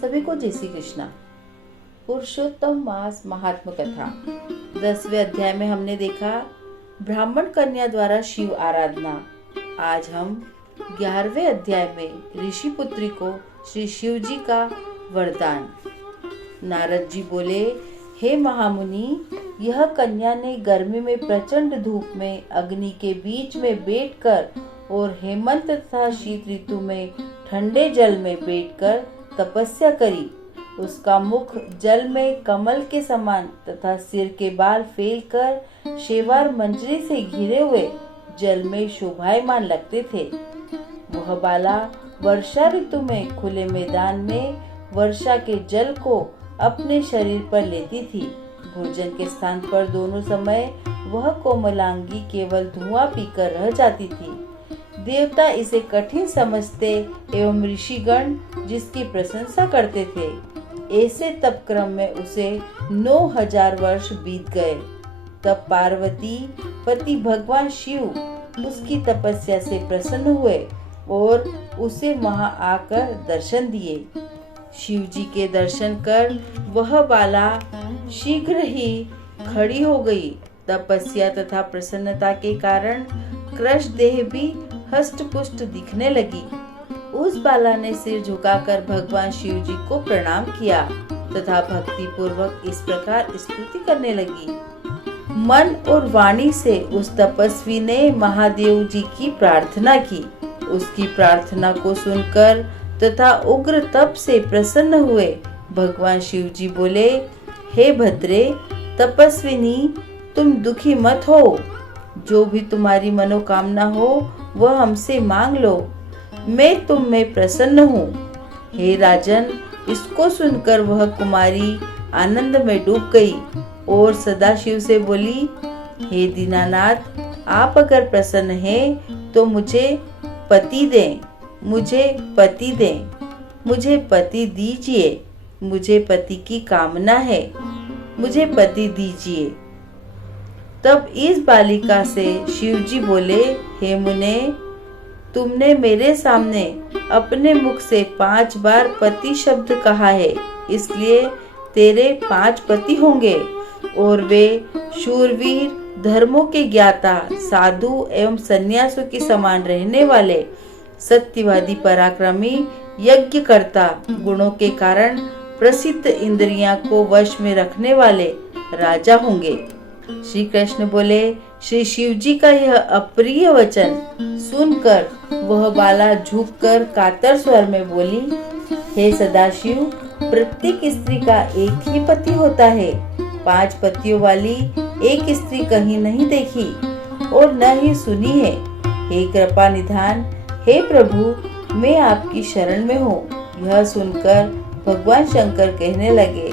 सभी को जय श्री कृष्णा। पुरुषोत्तम मास महात्म कथा 10वें अध्याय में हमने देखा ब्राह्मण कन्या द्वारा शिव आराधना। आज हम 11वें अध्याय में ऋषि पुत्री को श्री शिव जी का वरदान। नारद जी बोले, हे महामुनि, यह कन्या ने गर्मी में प्रचंड धूप में अग्नि के बीच में बैठकर और हेमंत तथा शीत ऋतु में ठंडे जल में बैठकर तपस्या करी। उसका मुख जल में कमल के समान तथा सिर के बाल फैलकर शेवार मंजरी से घिरे हुए जल में शोभायमान लगते थे। वह बाला वर्षा ऋतु में खुले मैदान में वर्षा के जल को अपने शरीर पर लेती थी। भोजन के स्थान पर दोनों समय वह कोमलांगी केवल धुआं पीकर रह जाती थी। देवता इसे कठिन समझते एवं ऋषिगण जिसकी प्रशंसा करते थे। ऐसे तप क्रम में उसे 9000 वर्ष बीत गए। तब पार्वती पति भगवान शिव उसकी तपस्या से प्रसन्न हुए और उसे वहां आकर दर्शन दिए। शिव जी के दर्शन कर वह बाला शीघ्र ही खड़ी हो गई। तपस्या तथा प्रसन्नता के कारण कृश देह भी हष्ट पुष्ट दिखने लगी। उस बाला ने सिर झुकाकर भगवान शिव जी को प्रणाम किया तथा भक्ति पूर्वक इस प्रकार स्तुति करने लगी। मन और वाणी से उस तपस्वी ने महादेव जी की प्रार्थना की। उसकी प्रार्थना को सुनकर तथा उग्र तप से प्रसन्न हुए भगवान शिव जी बोले, हे भद्रे तपस्विनी, तुम दुखी मत हो। जो भी तुम्हारी मनोकामना हो वह हमसे मांग लो, मैं तुम में प्रसन्न हूँ। हे राजन, इसको सुनकर वह कुमारी आनंद में डूब गई और सदाशिव से बोली, हे दीनानाथ, आप अगर प्रसन्न हैं तो मुझे पति दें, मुझे पति दें, मुझे पति दीजिए। मुझे पति की कामना है, मुझे पति दीजिए। तब इस बालिका से शिव जी बोले, हे मुने, तुमने मेरे सामने अपने मुख से 5 बार पति शब्द कहा है, इसलिए तेरे 5 पति होंगे और वे शूरवीर, धर्मों के ज्ञाता, साधु एवं सन्यासों के समान रहने वाले, सत्यवादी, पराक्रमी, यज्ञकर्ता, गुणों के कारण प्रसिद्ध, इंद्रियां को वश में रखने वाले राजा होंगे। श्री कृष्ण बोले, श्री शिव जी का यह अप्रिय वचन सुनकर वह बाला झुककर कातर स्वर में बोली, हे सदाशिव, प्रत्येक स्त्री का एक ही पति होता है। 5 पतियों वाली एक स्त्री कहीं नहीं देखी और न ही सुनी है। हे कृपा निधान, हे प्रभु, मैं आपकी शरण में हूँ। यह सुनकर भगवान शंकर कहने लगे,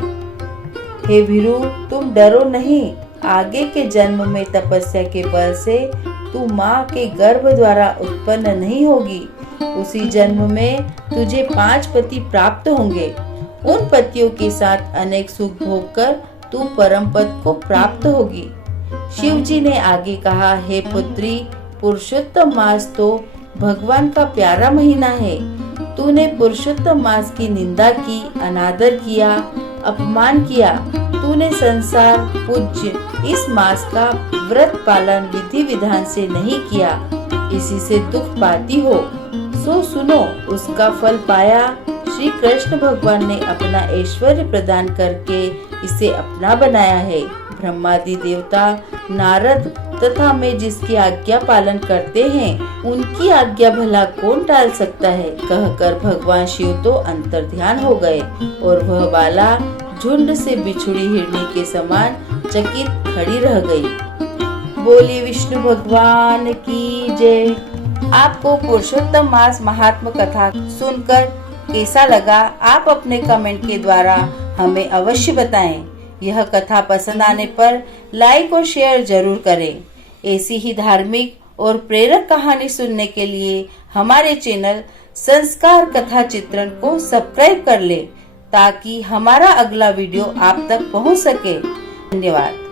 हे भीरू, तुम डरो नहीं। आगे के जन्म में तपस्या के बल से तू माँ के गर्भ द्वारा उत्पन्न नहीं होगी। उसी जन्म में तुझे 5 पति प्राप्त होंगे। उन पतियों के साथ अनेक सुख भोग कर तू परम पद को प्राप्त होगी। शिव जी ने आगे कहा, हे पुत्री, पुरुषोत्तम मास तो भगवान का प्यारा महीना है। तूने पुरुषोत्तम मास की निंदा की, अनादर किया, अपमान किया। तूने संसार पूज्य इस मास का व्रत पालन विधि विधान से नहीं किया, इसी से दुख पाती हो। सो सुनो, उसका फल पाया। श्री कृष्ण भगवान ने अपना ऐश्वर्य प्रदान करके इसे अपना बनाया है। ब्रह्मादि देवता, नारद तथा मैं जिसकी आज्ञा पालन करते हैं, उनकी आज्ञा भला कौन टाल सकता है। कहकर भगवान शिव तो अंतर्ध्यान हो गए और वह बाला झुंड से बिछुड़ी हिरनी के समान चकित खड़ी रह गई। बोली विष्णु भगवान की जय। आपको पुरुषोत्तम मास महात्म कथा सुनकर कैसा लगा, आप अपने कमेंट के द्वारा हमें अवश्य बताएं। यह कथा पसंद आने पर लाइक और शेयर जरूर करें। ऐसी ही धार्मिक और प्रेरक कहानी सुनने के लिए हमारे चैनल संस्कार कथा चित्रण को सब्सक्राइब कर लें ताकि हमारा अगला वीडियो आप तक पहुंच सके। धन्यवाद।